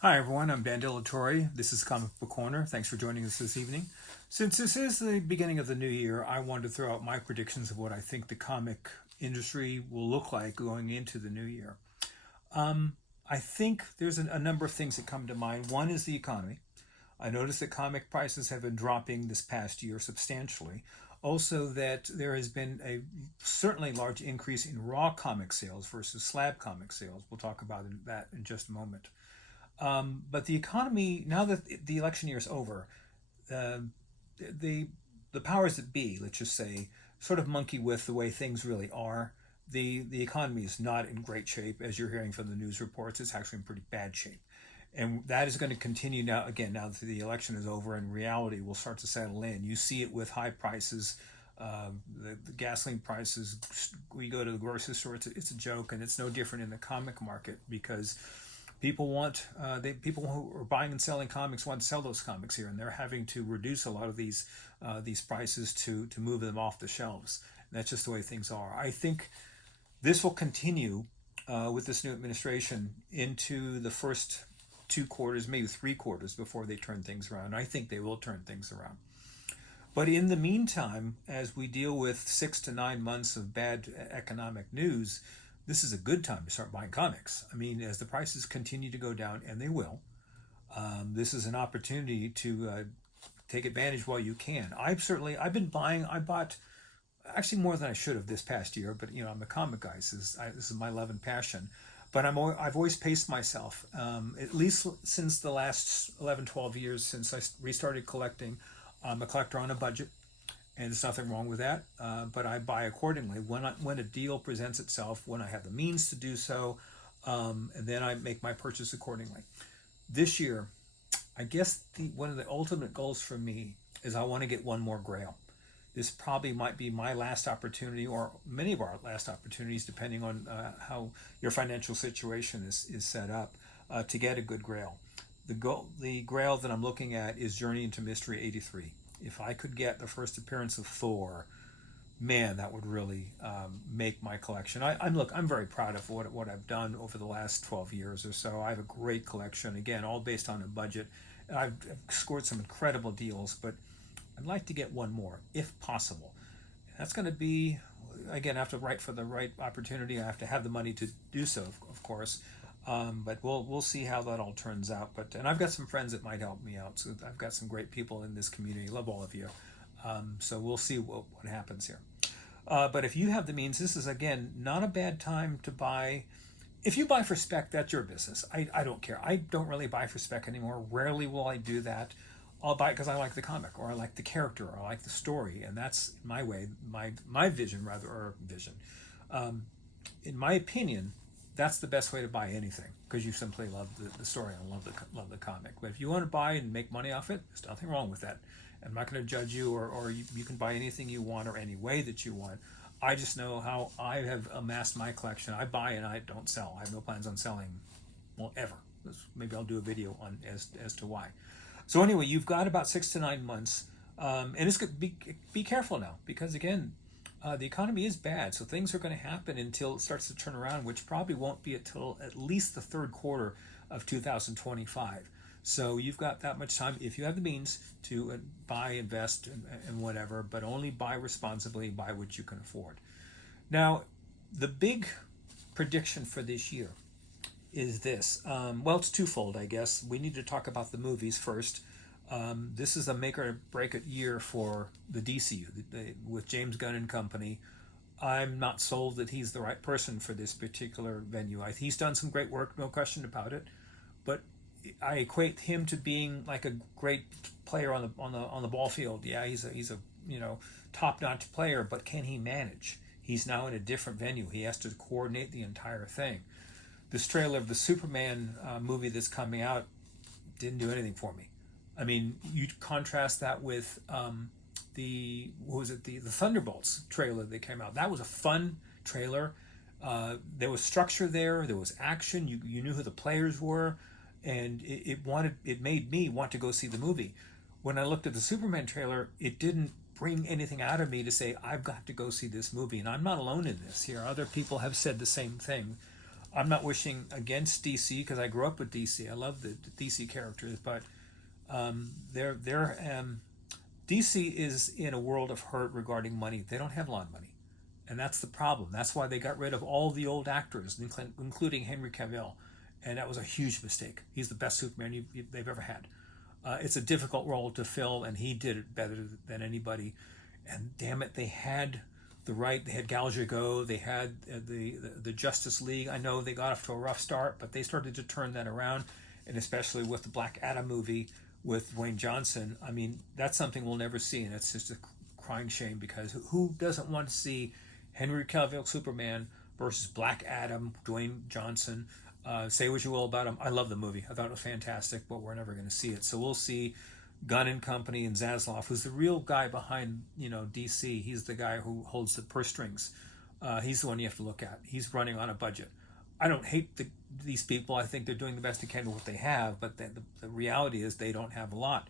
Hi everyone, I'm Dan Dilatori. This is Comic Book Corner. Thanks for joining us this evening. Since this is the beginning of the new year, I wanted to throw out my predictions of what I think the comic industry will look like going into the new year. I think there's a number of things that come to mind. One is the economy. I noticed that comic prices have been dropping this past year substantially. Also, that there has been a certainly large increase in raw comic sales versus slab comic sales. We'll talk about that in just a moment. But the economy, now that the election year is over, uh, the the powers that be, let's just say, sort of monkey with the way things really are. The economy is not in great shape, as you're hearing from the news reports. It's actually in pretty bad shape, and that is going to continue now. Again, now that the election is over and reality will start to settle in, you see it with high prices. The gasoline prices. We go to the grocery store. It's a joke, and it's no different in the comic market because people who are buying and selling comics want to sell those comics here, and they're having to reduce a lot of these prices to move them off the shelves. And that's just the way things are. I think this will continue with this new administration into the first 2 quarters, maybe 3 quarters before they turn things around. I think they will turn things around. But in the meantime, as we deal with 6 to 9 months of bad economic news, this is a good time to start buying comics. I mean, as the prices continue to go down, and they will, this is an opportunity to take advantage while you can. I've been buying. I bought actually more than I should have this past year, but I'm a comic guy. This is my love and passion. But I've always paced myself, at least since the last 11, 12 years since I restarted collecting. I'm a collector on a budget, and there's nothing wrong with that. But I buy accordingly when a deal presents itself, when I have the means to do so, and then I make my purchase accordingly. This year, I guess one of the ultimate goals for me is I want to get one more Grail. This probably might be my last opportunity, or many of our last opportunities, depending on how your financial situation is set up, to get a good Grail. The Grail that I'm looking at is Journey into Mystery 83. If I could get the first appearance of Thor, man, that would really make my collection. I'm very proud of what I've done over the last 12 years or so. I have a great collection, again, all based on a budget. I've scored some incredible deals, but I'd like to get one more if possible. That's going to be, again, I have to write for the right opportunity. I have to have the money to do so, of course. But we'll see how that all turns out. And I've got some friends that might help me out. So I've got some great people in this community. Love all of you. So we'll see what happens here. But if you have the means, this is again not a bad time to buy. If you buy for spec, that's your business. I don't care. I don't really buy for spec anymore. Rarely will I do that. I'll buy it because I like the comic, or I like the character, or I like the story, and that's my way, my vision rather, or vision. Um, in my opinion, that's the best way to buy anything because you simply love the story and love the comic. But if you want to buy and make money off it, there's nothing wrong with that. I'm not going to judge you, or you can buy anything you want or any way that you want. I just know how I have amassed my collection. I buy and I don't sell. I have no plans on selling, well, ever. Maybe I'll do a video on as to why. So anyway, you've got about 6 to 9 months, and it's good. Be careful now because again, the economy is bad, so things are going to happen until it starts to turn around, which probably won't be until at least the third quarter of 2025. So you've got that much time if you have the means to buy, invest, and whatever, but only buy responsibly, buy what you can afford. Now, the big prediction for this year is this. Well, it's twofold, I guess. We need to talk about the movies first. This is a make or break it year for the DCU with James Gunn and company. I'm not sold that he's the right person for this particular venue. He's done some great work, no question about it, but I equate him to being like a great player on the ball field. Yeah, he's a top notch player, but can he manage? He's now in a different venue. He has to coordinate the entire thing. This trailer of the Superman movie that's coming out didn't do anything for me. I mean, you contrast that with the Thunderbolts trailer that came out. That was a fun trailer. There was structure there. There was action. You knew who the players were, and it made me want to go see the movie. When I looked at the Superman trailer, it didn't bring anything out of me to say I've got to go see this movie. And I'm not alone in this. Here, other people have said the same thing. I'm not wishing against DC because I grew up with DC. I love the DC characters, but they're DC is in a world of hurt regarding money. They don't have a lot of money, and that's the problem. That's why they got rid of all the old actors, including Henry Cavill, and that was a huge mistake. He's the best Superman they've ever had. It's a difficult role to fill, and he did it better than anybody. And damn it, they had the right. They had Gal Gadot. They had the Justice League. I know they got off to a rough start, but they started to turn that around, and especially with the Black Adam movie with Dwayne Johnson. I mean, that's something we'll never see, and it's just a crying shame because who doesn't want to see Henry Cavill Superman versus Black Adam, Dwayne Johnson? Say what you will about him. I love the movie. I thought it was fantastic, but we're never going to see it. So we'll see Gunn and Company and Zaslav, who's the real guy behind DC. He's the guy who holds the purse strings. He's the one you have to look at. He's running on a budget. I don't hate these people. I think they're doing the best they can with what they have, but the reality is they don't have a lot.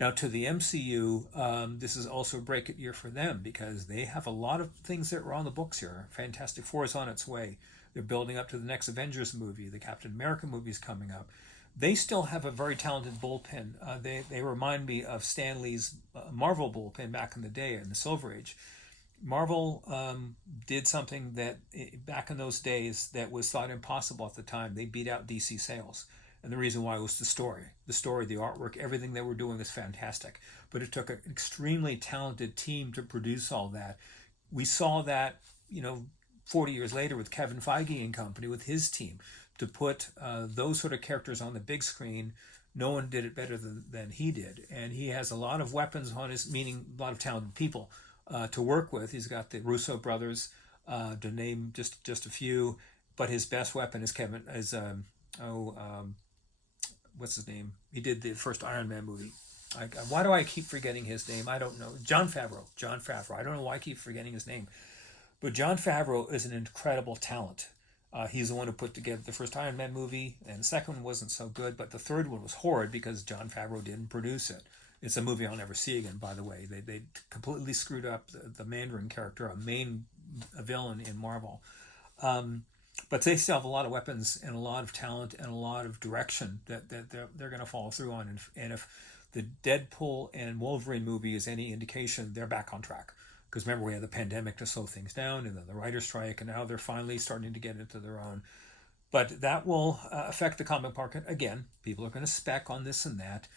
Now, to the MCU, this is also a break-it year for them because they have a lot of things that are on the books here. Fantastic Four is on its way. They're building up to the next Avengers movie. The Captain America movie is coming up. They still have a very talented bullpen. They remind me of Stan Lee's Marvel bullpen back in the day in the Silver Age. Marvel did something that back in those days that was thought impossible at the time. They beat out DC sales. And the reason why was the story, the artwork, everything they were doing was fantastic. But it took an extremely talented team to produce all that. We saw that, 40 years later with Kevin Feige and company, with his team, to put those sort of characters on the big screen. No one did it better than he did. And he has a lot of weapons on his, meaning a lot of talented people to work with. He's got the Russo brothers, to name just a few. But his best weapon is what's his name? He did the first Iron Man movie. Why do I keep forgetting his name? I don't know. Jon Favreau. I don't know why I keep forgetting his name. But Jon Favreau is an incredible talent. He's the one who put together the first Iron Man movie, and the second one wasn't so good, but the third one was horrid because Jon Favreau didn't produce it. It's a movie I'll never see again, by the way. They completely screwed up the Mandarin character, a main villain in Marvel. But they still have a lot of weapons and a lot of talent and a lot of direction that they're going to follow through on. And if the Deadpool and Wolverine movie is any indication, they're back on track. Because remember, we had the pandemic to slow things down, and then the writer's strike, and now they're finally starting to get into their own. But that will affect the comic market. Again, people are going to spec on this and that.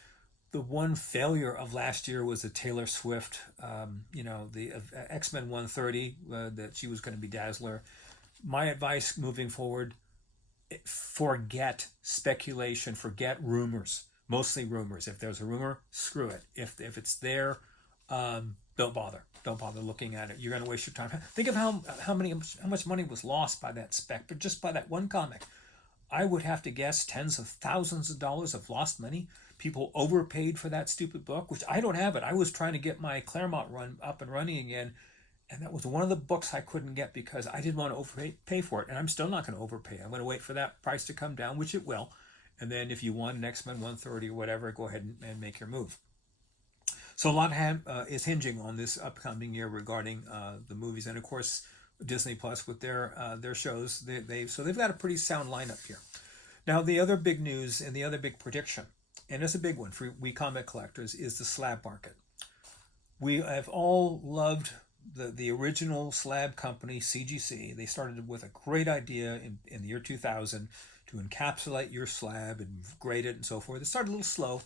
The one failure of last year was the Taylor Swift, the X-Men 130, that she was going to be Dazzler. My advice moving forward, forget speculation, forget rumors, mostly rumors. If there's a rumor, screw it. If it's there, don't bother. Don't bother looking at it. You're going to waste your time. Think of how much money was lost by that spec, but just by that one comic. I would have to guess tens of thousands of dollars of lost money. People overpaid for that stupid book, which I don't have it. I was trying to get my Claremont run up and running again, and that was one of the books I couldn't get because I didn't want to overpay for it, and I'm still not going to overpay. I'm going to wait for that price to come down, which it will, and then if you want an X-Men 130 or whatever, go ahead and make your move. So a lot is hinging on this upcoming year regarding the movies, and of course Disney Plus with their shows. They've got a pretty sound lineup here. Now the other big news and the other big prediction, and it's a big one for we comic collectors, is the slab market. We have all loved the original slab company, CGC. They started with a great idea in the year 2000 to encapsulate your slab and grade it and so forth. It started a little slow,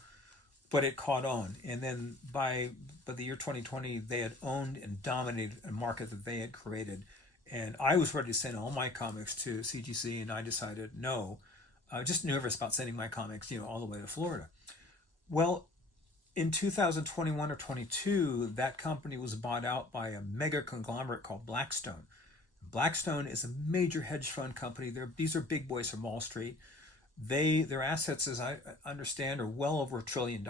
but it caught on. And then by the year 2020, they had owned and dominated a market that they had created. And I was ready to send all my comics to CGC, and I decided no. I was just nervous about sending my comics, all the way to Florida. Well, in 2021 or 22, that company was bought out by a mega conglomerate called Blackstone. Blackstone is a major hedge fund company. These are big boys from Wall Street. Their assets, as I understand, are well over $1 trillion.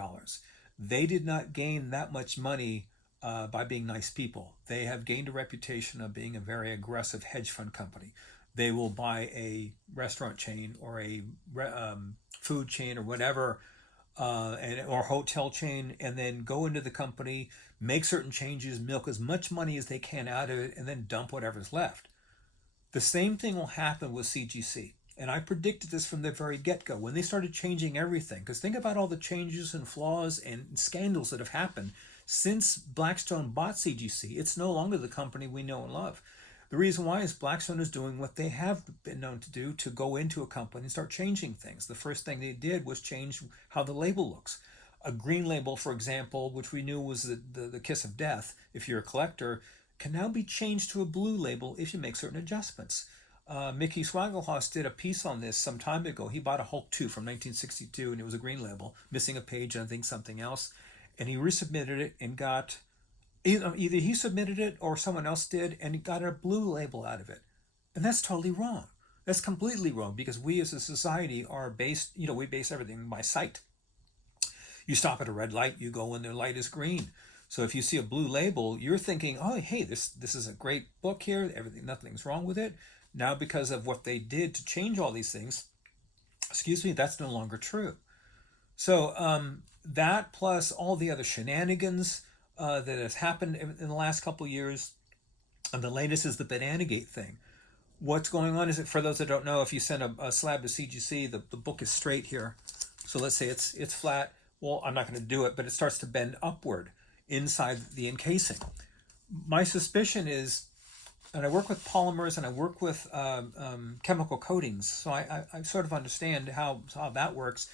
They did not gain that much money by being nice people. They have gained a reputation of being a very aggressive hedge fund company. They will buy a restaurant chain or a food chain or whatever, or hotel chain, and then go into the company, make certain changes, milk as much money as they can out of it, and then dump whatever's left. The same thing will happen with CGC. And I predicted this from the very get-go when they started changing everything. Because think about all the changes and flaws and scandals that have happened since Blackstone bought CGC. It's no longer the company we know and love. The reason why is Blackstone is doing what they have been known to do, to go into a company and start changing things. The first thing they did was change how the label looks. A green label, for example, which we knew was the kiss of death if you're a collector, can now be changed to a blue label if you make certain adjustments. Mickey Swagelhouse did a piece on this some time ago. He bought a Hulk 2 from 1962, and it was a green label, missing a page and I think something else. And he resubmitted it and got, either he submitted it or someone else did, and he got a blue label out of it. And that's totally wrong. That's completely wrong, because we as a society are based, we base everything by sight. You stop at a red light, you go when the light is green. So if you see a blue label, you're thinking, oh, hey, this is a great book here. Nothing's wrong with it. Now, because of what they did to change all these things, that's no longer true. So that plus all the other shenanigans that has happened in the last couple of years, and the latest is the Bananagate thing. What's going on is that, for those that don't know, if you send a slab to CGC, the book is straight here. So let's say it's flat. Well, I'm not going to do it, but it starts to bend upward inside the encasing. My suspicion is, and I work with polymers and I work with chemical coatings, so I sort of understand how that works.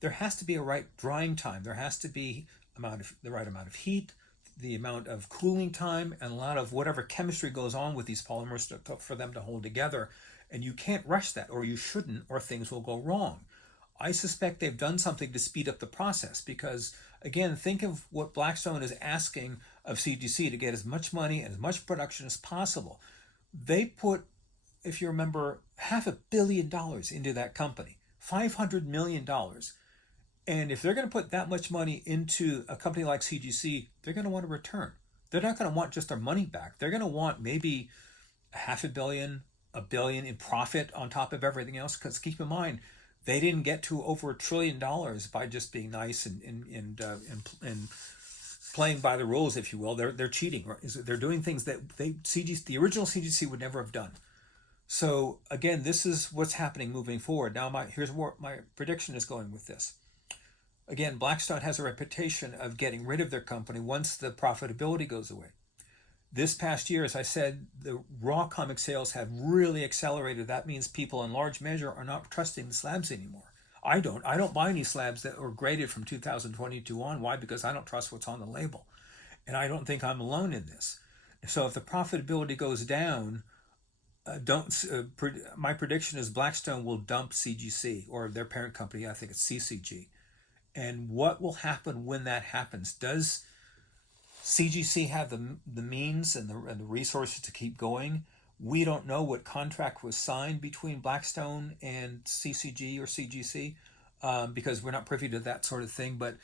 There has to be a right drying time. There has to be the right amount of heat, the amount of cooling time, and a lot of whatever chemistry goes on with these polymers for them to hold together. And you can't rush that, or you shouldn't, or things will go wrong. I suspect they've done something to speed up the process because, again, think of what Blackstone is asking of CGC to get as much money and as much production as possible. They put, if you remember, $500 million into that company, $500 million. And if they're going to put that much money into a company like CGC, they're going to want a return. They're not going to want just their money back. They're going to want maybe $500 million, $1 billion in profit on top of everything else. Because keep in mind, they didn't get to over $1 trillion by just being nice and playing by the rules, if you will. They're cheating. Right? They're doing things that the original CGC would never have done. So again, this is what's happening moving forward. Now, here's where my prediction is going with this. Again, Blackstone has a reputation of getting rid of their company once the profitability goes away. This past year, as I said, the raw comic sales have really accelerated. That means people in large measure are not trusting the slabs anymore. I don't buy any slabs that were graded from 2022 on. Why? Because I don't trust what's on the label. And I don't think I'm alone in this. So if the profitability goes down, my prediction is Blackstone will dump CGC, or their parent company, I think it's CCG. And what will happen when that happens? Does CGC have the means and the resources to keep going? We don't know what contract was signed between Blackstone and CCG or CGC because we're not privy to that sort of thing. But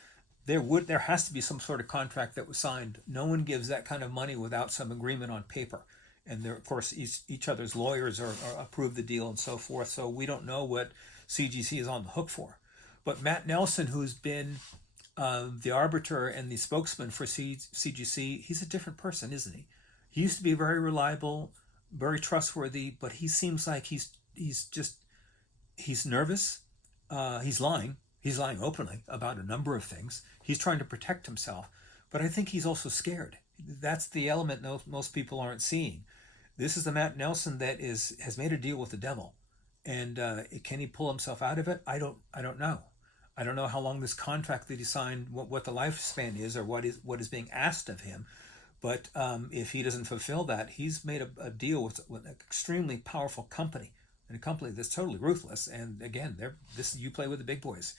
there has to be some sort of contract that was signed. No one gives that kind of money without some agreement on paper. And there, of course, each other's lawyers are approve the deal and so forth. So we don't know what CGC is on the hook for. But Matt Nelson, who's been the arbiter and the spokesman for CGC, he's a different person, isn't he? He used to be very reliable, very trustworthy, but he seems like he's nervous. He's lying. He's lying openly about a number of things. He's trying to protect himself, but I think he's also scared. That's the element most people aren't seeing. This is the Matt Nelson that has made a deal with the devil, and can he pull himself out of it? I don't know. I don't know how long this contract that he signed, what the lifespan is, or what is being asked of him. But if he doesn't fulfill that, he's made a deal with an extremely powerful company, and a company that's totally ruthless. And again, you play with the big boys,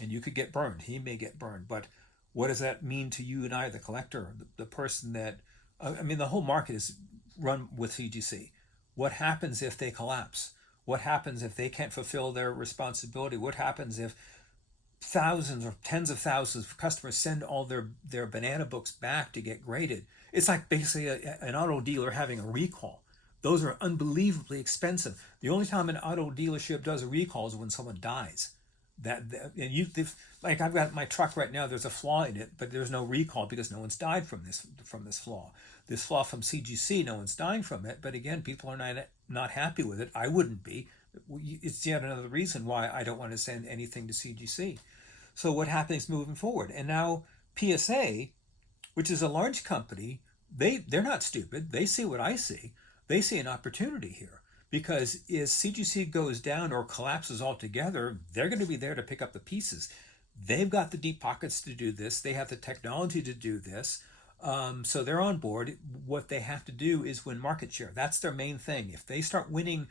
and you could get burned. He may get burned. But what does that mean to you and I, the collector, the person that? The whole market is run with CGC. What happens if they collapse? What happens if they can't fulfill their responsibility? What happens if thousands or tens of thousands of customers send all their banana books back to get graded? It's like basically an auto dealer having a recall. Those are unbelievably expensive. The only time an auto dealership does a recall is when someone dies. Like I've got my truck right now, there's a flaw in it, but there's no recall because no one's died from this flaw. This flaw from CGC, no one's dying from it, but again, people are not happy with it. I wouldn't be. It's yet another reason why I don't want to send anything to CGC. So what happens moving forward? And now PSA, which is a large company, they're not stupid. They see what I see. They see an opportunity here because as CGC goes down or collapses altogether, they're going to be there to pick up the pieces. They've got the deep pockets to do this. They have the technology to do this. So they're on board. What they have to do is win market share. That's their main thing. If they start winning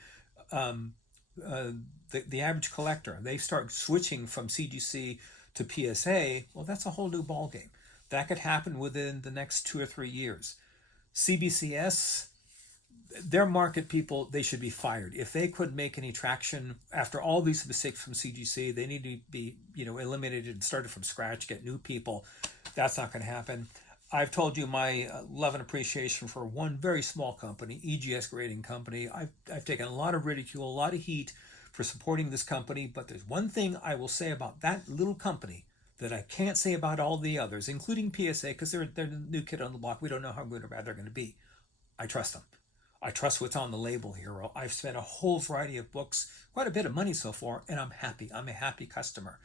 um, the average collector, they start switching from CGC to PSA, well, that's a whole new ballgame. That could happen within the next 2 or 3 years. CBCS, their market people, they should be fired. If they could make any traction after all these mistakes from CGC, they need to be, eliminated and started from scratch, get new people. That's not going to happen. I've told you my love and appreciation for one very small company, EGS Grading Company. I've taken a lot of ridicule, a lot of heat for supporting this company, but there's one thing I will say about that little company that I can't say about all the others, including PSA, because they're the new kid on the block. We don't know how good or bad they're going to be. I trust them. I trust what's on the label here. I've spent a whole variety of books, quite a bit of money so far, and I'm happy. I'm a happy customer.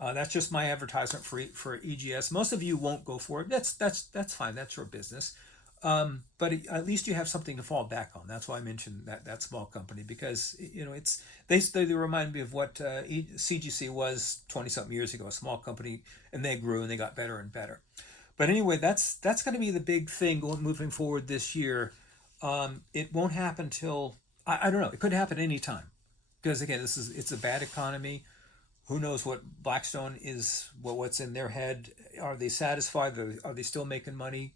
That's just my advertisement for EGS. Most of you won't go for it. That's fine. That's your business. But at least you have something to fall back on. That's why I mentioned that small company, because it's they remind me of what CGC was 20-something years ago, a small company, and they grew and they got better and better. But anyway, that's going to be the big thing moving forward this year. It won't happen till I don't know. It could happen anytime, because again, it's a bad economy. Who knows what Blackstone is? What's in their head? Are they satisfied? Are they still making money?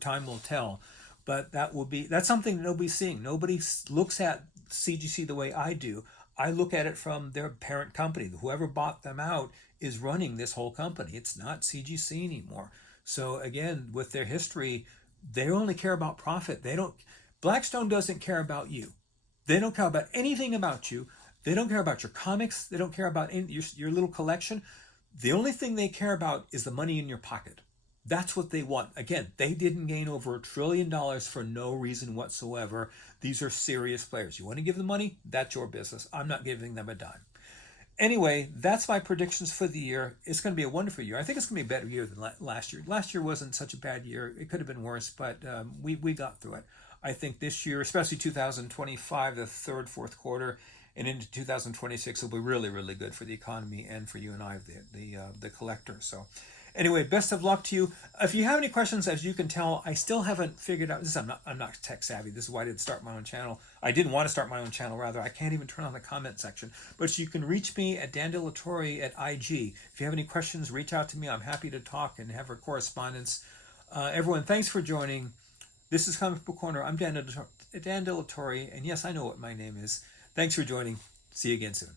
Time will tell. But that's something that nobody's seeing. Nobody looks at CGC the way I do. I look at it from their parent company. Whoever bought them out is running this whole company. It's not CGC anymore. So again, with their history, they only care about profit. Blackstone doesn't care about you. They don't care about anything about you. They don't care about your comics. They don't care about your little collection. The only thing they care about is the money in your pocket. That's what they want. Again, they didn't gain over $1 trillion for no reason whatsoever. These are serious players. You want to give them money? That's your business. I'm not giving them a dime. Anyway, that's my predictions for the year. It's going to be a wonderful year. I think it's going to be a better year than last year. Last year wasn't such a bad year. It could have been worse, but we got through it. I think this year, especially 2025, the third, fourth quarter, and into 2026 will be really, really good for the economy and for you and I, the collector. So anyway, best of luck to you. If you have any questions, as you can tell, I still haven't figured out this. I'm not tech savvy. This is why I didn't start my own channel. I didn't want to start my own channel, rather. I can't even turn on the comment section. But you can reach me at Dan De La Torre at IG. If you have any questions, reach out to me. I'm happy to talk and have a correspondence. Everyone, thanks for joining. This is Comic Book Corner. I'm Dan De La Torre, and yes, I know what my name is. Thanks for joining. See you again soon.